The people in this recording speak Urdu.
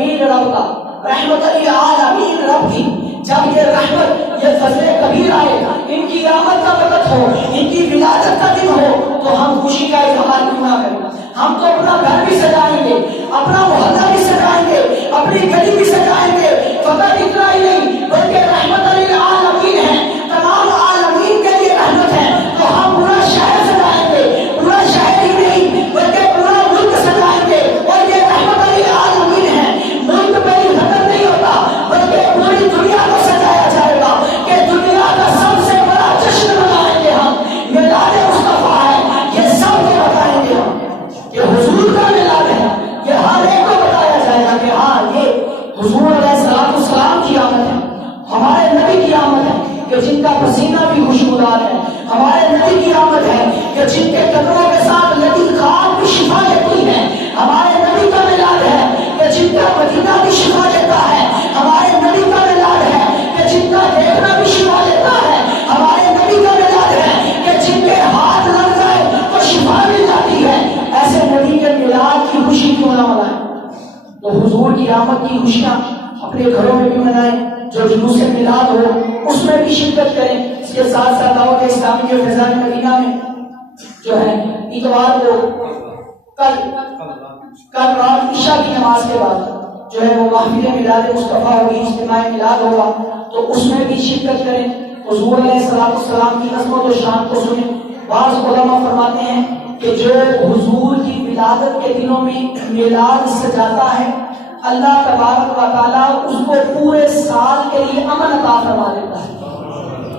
کبیر رب کا، رحمت للعالمین رب کی جب یہ رحمت، یہ فضل کبیر آئے، ان کی آمد کا وقت ہو، ان کی ولادت کا دن ہو، تو ہم خوشی کا اظہار کیوں نہ کریں؟ ہم تو اپنا گھر بھی سجائیں گے، اپنا محلہ بھی سجائیں گے، اپنی گلی بھی سجائیں گے۔ فقط اتنا ہی نہیں بلکہ رحمت للعالمین ہے، تمام عالمین کے لیے رحمت ہے، تو ہم پورا شہر سجائیں گے، پورا شہر ہی نہیں بلکہ پورا ملک سجائیں گے، اور یہ رحمت للعالمین ہے۔ ملک پہ ہی ختم نہیں ہوتا بلکہ پوری دنیا کو سجایا جائے گا کہ دنیا کا سب سے بڑا جشن منائیں گے ہم، میلاد مصطفیٰ ہے، یہ سب کو بتائیں گے ہم، یہ حضور کا میلاد ہے، یہ ہر ایک کو بتایا جائے گا کہ ہاں یہ حضور علیہ السلام کی آمد ہے، ہمارے نبی کی آمد ہے کہ جن کا پسینہ بھی خوشبودار ہے، ہمارے نبی کی آمد ہے کہ جن کے قدموں کے ساتھ لگی خاک بھی شفا دیتی ہے، ہمارے نبی کا میلاد ہے کہ جن کا مدینہ بھی شفا دیتا ہے، ہمارے نبی کا میلاد ہے کہ جن کا دیکھنا بھی شفا دیتا ہے، ہمارے نبی کا میلاد ہے کہ جن کے ہاتھ لگ جائے تو شفا مل جاتی ہے۔ ایسے نبی کے میلاد کی خوشی کیوں نہ منائیں؟ تو حضور کی آمد کی خوشیاں اپنے گھروں میں بھی منائیں، جو جلوس میلاد ہو اس میں بھی شرکت کریں۔ اس کے ساتھ ساتھ دعوت اسلامی کے فیضان مدینہ میں جو ہے اتوار کو کل رات عشاء کی نماز کے بعد جو ہے وہ محفل میلاد مصطفیٰ ہوگی، اجتماع میلاد ہوگا، تو اس میں بھی شرکت کریں، حضور علیہ السلام کی عظمت و شان کو سنیں۔ بعض علماء فرماتے ہیں کہ جو حضور کی ولادت کے دنوں میں میلاد سجاتا ہے، اللہ تبارک و تعالیٰ اس کو پورے سال کے لیے امن عطا فرما دیتا ہے۔